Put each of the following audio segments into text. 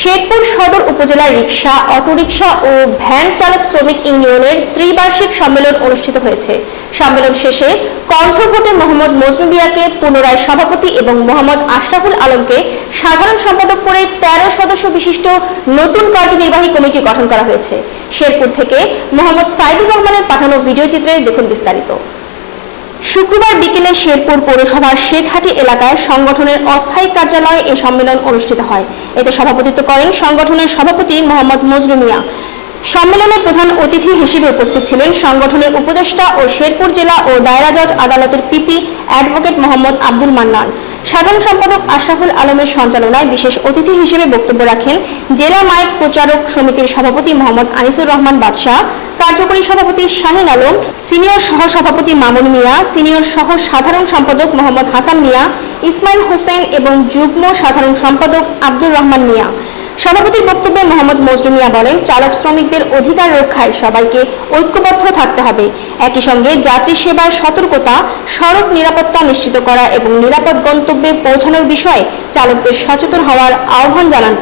শেরপুর সদর উপজেলার রিকশা, অটোরিকশা ও ভ্যান চালক শ্রমিক ইউনিয়নের ত্রিবার্ষিক সম্মেলন অনুষ্ঠিত হয়েছে। সম্মেলন শেষে কণ্ঠভোটে মোহাম্মদ মজনু মিয়াকে পুনরায় সভাপতি এবং মোহাম্মদ আশরাফুল আলমকে সাধারণ সম্পাদক করে 13 সদস্য বিশিষ্ট নতুন কার্যনির্বাহী কমিটি গঠন করা হয়েছে। শেরপুর থেকে মোহাম্মদ সাইদুর রহমানের পাঠানো ভিডিও চিত্রে দেখুন বিস্তারিত। শুক্রবার বিকেলে শেরপুর পৌরসভার শেখহাটি এলাকায় সংগঠনের অস্থায়ী কার্যালয়ে এই সম্মেলন অনুষ্ঠিত হয়। এতে সভাপতিত্ব করেন সংগঠনের সভাপতি মোহাম্মদ মজনু মিয়া। সম্মেলনে প্রধান অতিথি হিসেবে উপস্থিত ছিলেন সংগঠনের উপদেষ্টা ও শেরপুর জেলা ও দায়রা জজ আদালতের পিপি অ্যাডভোকেট মোহাম্মদ আব্দুল মান্নান। সাধারণ সম্পাদক আশরাফুল আলমের সঞ্চালনায় বিশেষ অতিথি হিসেবে বক্তব্য রাখেন জেলা মাইক প্রচারক সমিতির সভাপতি মোহাম্মদ আনিসুর রহমান বাদশাহ, কার্যকরী সভাপতি শাহিন আলম, সিনিয়র সহ সভাপতি মামুন মিয়া, সিনিয়র সহ সাধারণ সম্পাদক মোহাম্মদ হাসান মিয়া, ইসমাইল হোসেন এবং যুগ্ম সাধারণ সম্পাদক আব্দুর রহমান মিয়া। সভাপতির বক্তব্যে মোহাম্মদ মজনু মিয়া বলেন, চালক শ্রমিকদের অধিকার রক্ষায় সবাইকে ঐক্যবদ্ধ থাকতে হবে। একই সঙ্গে যাত্রী সেবার সতর্কতা, সড়ক নিরাপত্তা নিশ্চিত করা এবং নিরাপদ গন্তব্যে পৌঁছানোর বিষয়ে চালকদের সচেতন হওয়ার আহ্বান জানান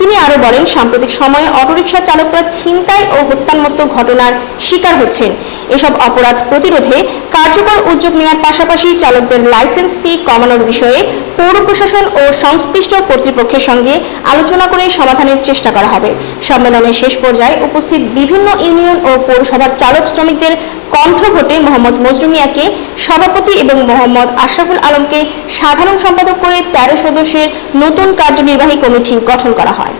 তিনি আরো বলেন, সাম্প্রতিক সময়ে অটোরিকশা চালকরা ছিনতাই ও হত্যার ঘটনার শিকার হচ্ছেন। এসব অপরাধ প্রতিরোধে কার্যকর উদ্যোগ নেওয়ার পাশাপাশি চালকদের লাইসেন্স ফি কমানোর বিষয়ে পৌর প্রশাসন ও সংশ্লিষ্ট কর্তৃপক্ষের সঙ্গে আলোচনা করে সমাধানের চেষ্টা করা হবে। সম্মেলনের শেষ পর্যায়ে উপস্থিত বিভিন্ন ইউনিয়ন ও পৌরসভার চালক শ্রমিকদের কণ্ঠভোটে মোহাম্মদ মজনু মিয়াকে সভাপতি এবং মোহাম্মদ আশরাফুল আলমকে সাধারণ সম্পাদক করে 13 সদস্যের নতুন কার্যনির্বাহী কমিটি গঠন করা হয়।